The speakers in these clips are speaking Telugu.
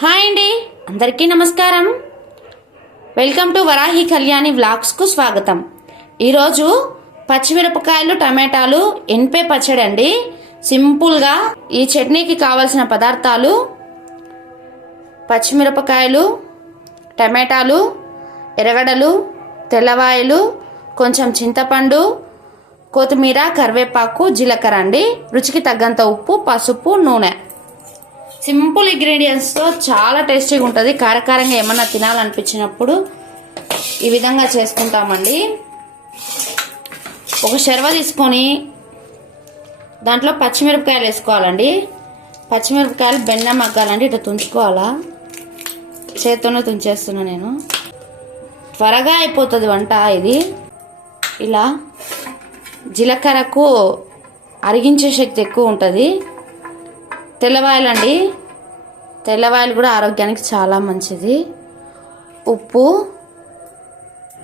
హాయ్ అండి. అందరికీ నమస్కారం. వెల్కమ్ టు వరాహి కళ్యాణి వ్లాగ్స్కు స్వాగతం. ఈరోజు పచ్చిమిరపకాయలు టమాటాలు ఎన్పే పచ్చడి అండి. సింపుల్గా ఈ చట్నీకి కావలసిన పదార్థాలు పచ్చిమిరపకాయలు టమాటాలు ఎరగడలు తెల్లవాయలు కొంచెం చింతపండు కొత్తిమీర కరివేపాకు జీలకర్ర అండి. రుచికి తగ్గంత ఉప్పు పసుపు నూనె. సింపుల్ ఇంగ్రీడియంట్స్తో చాలా టేస్టీగా ఉంటుంది. కారకారంగా ఏమన్నా తినాలనిపించినప్పుడు ఈ విధంగా చేసుకుంటామండి. ఒక శర్వ తీసుకొని దాంట్లో పచ్చిమిరపకాయలు వేసుకోవాలండి. పచ్చిమిరపకాయలు బెన్న మగ్గాలండి ఇట్లా తుంచుకోవాలా. చేత్తోనే తుంచేస్తున్నా నేను. త్వరగా అయిపోతుంది వంట ఇది. ఇలా జీలకర్రకు అరిగించే శక్తి ఎక్కువ ఉంటుంది. తెల్లవాయలు అండి తెల్లవాయలు కూడా ఆరోగ్యానికి చాలా మంచిది. ఉప్పు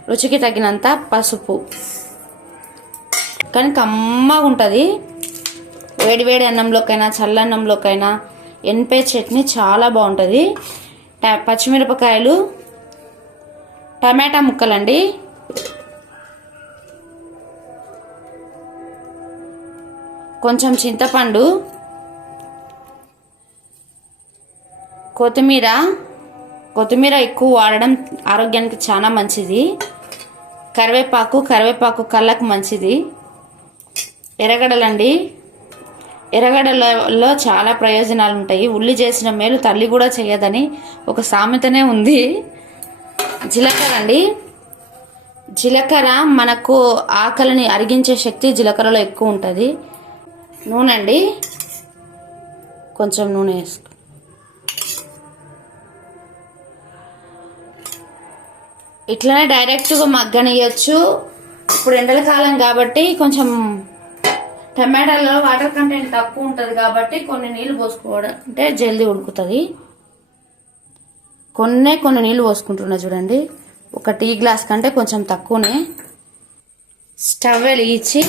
రుచికి తగినంత పసుపు. కానీ కమ్మగా ఉంటుంది. వేడివేడి అన్నంలోకైనా చల్లన్నంలోకైనా ఎన్పే చట్నీ చాలా బాగుంటుంది. ట- పచ్చిమిరపకాయలు టమాటా ముక్కలండి. కొంచెం చింతపండు కొత్తిమీర కొత్తిమీర ఎక్కువ వాడడం ఆరోగ్యానికి చాలా మంచిది. కరివేపాకు కరివేపాకు కళ్ళకు మంచిది. ఎర్రగడలండి ఎర్రగడలలో చాలా ప్రయోజనాలు ఉంటాయి. ఉల్లి చేసిన మేలు తల్లి కూడా చేయదని ఒక సామెతనే ఉంది. జీలకర్ర అండి జీలకర్ర మనకు ఆకలిని అరిగించే శక్తి జీలకర్రలో ఎక్కువ ఉంటుంది. నూనె అండి కొంచెం నూనె వేసుకో. ఇట్లనే డైరెక్ట్గా మగ్గనియచ్చు. ఇప్పుడు ఎండల కాలం కాబట్టి కొంచెం టమాటాలో వాటర్ కంటెంట్ తక్కువ ఉంటుంది కాబట్టి కొన్ని నీళ్ళు పోసుకోవడం అంటే జల్దీ ఉడుకుతుంది. కొన్నే కొన్ని నీళ్ళు పోసుకుంటున్నా చూడండి. ఒక టీ గ్లాస్ కంటే కొంచెం తక్కువనే. స్టవ్ వెలిగించి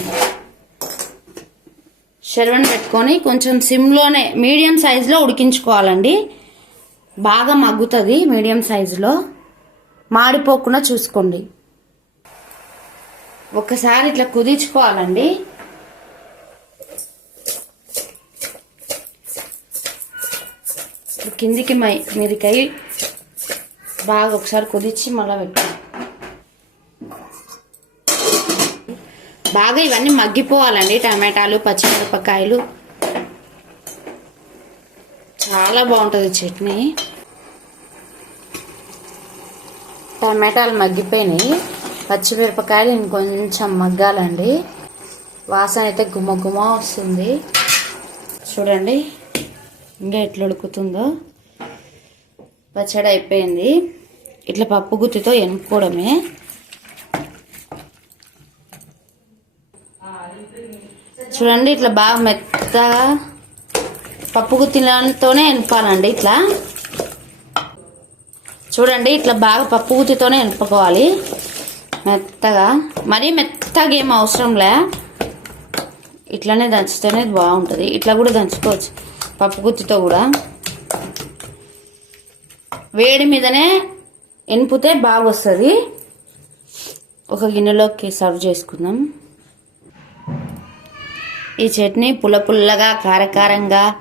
షెర్వన్ పెట్టుకొని కొంచెం సిమ్లోనే మీడియం సైజులో ఉడికించుకోవాలండి. బాగా మగ్గుతుంది మీడియం సైజులో. మాడిపోకుండా చూసుకోండి. ఒకసారి ఇట్లా కుదించుకోవాలండి కిందికి మై మీదికై బాగా ఒకసారి కుదించి మళ్ళీ పెట్టాలి బాగా ఇవన్నీ మగ్గిపోవాలండి టమాటాలు పచ్చిమిరపకాయలు. చాలా బాగుంటుంది చట్నీ. టమాటాలు మగ్గిపోయినాయి. పచ్చిమిరపకాయలు ఇంకొంచెం మగ్గాలండి. వాసన అయితే గుమ్మ గుమ్మ వస్తుంది. చూడండి ఇంకా ఎట్లా ఉడుకుతుందో. పచ్చడి అయిపోయింది. ఇట్లా పప్పు గుత్తితో ఎనుక్కోవడమే. చూడండి ఇట్లా బాగా మెత్తగా పప్పు గుత్తితోనే ఎనుపాలండి ఇట్లా. చూడండి ఇట్లా బాగా పప్పు గుత్తితోనే మెత్తగా. మరీ మెత్తగా ఏం అవసరంలే. ఇట్లానే దంచితేనే బాగుంటుంది. ఇట్లా కూడా దంచుకోవచ్చు పప్పు గుత్తితో కూడా. వేడి మీదనే ఎనిపితే బాగా వస్తుంది ఒక గిన్నెలోకి సర్వ్ చేసుకుందాం. ఈ చట్నీ పుల్ల పుల్లగా కారకారంగా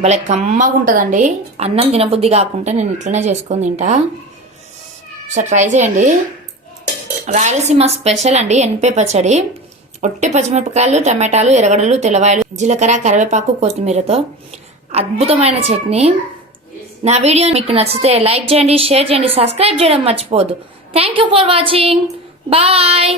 భలే కమ్మగా ఉంటుందండి. అన్నం తినబుద్ధి కాకుండా నేను ఇట్లనే చేసుకొని తింటా. ఒకసారి ట్రై చేయండి. రాయలసీమ స్పెషల్ అండి ఎన్పే పచ్చడి. ఒట్టి పచ్చిమిరపకాయలు టమాటాలు ఎరగడలు తెల్లవాయలు జీలకర్ర కరివేపాకు కొత్తిమీరతో అద్భుతమైన చట్నీ. నా వీడియో మీకు నచ్చితే లైక్ చేయండి షేర్ చేయండి సబ్స్క్రైబ్ చేయడం మర్చిపోవద్దు. Thank you for watching bye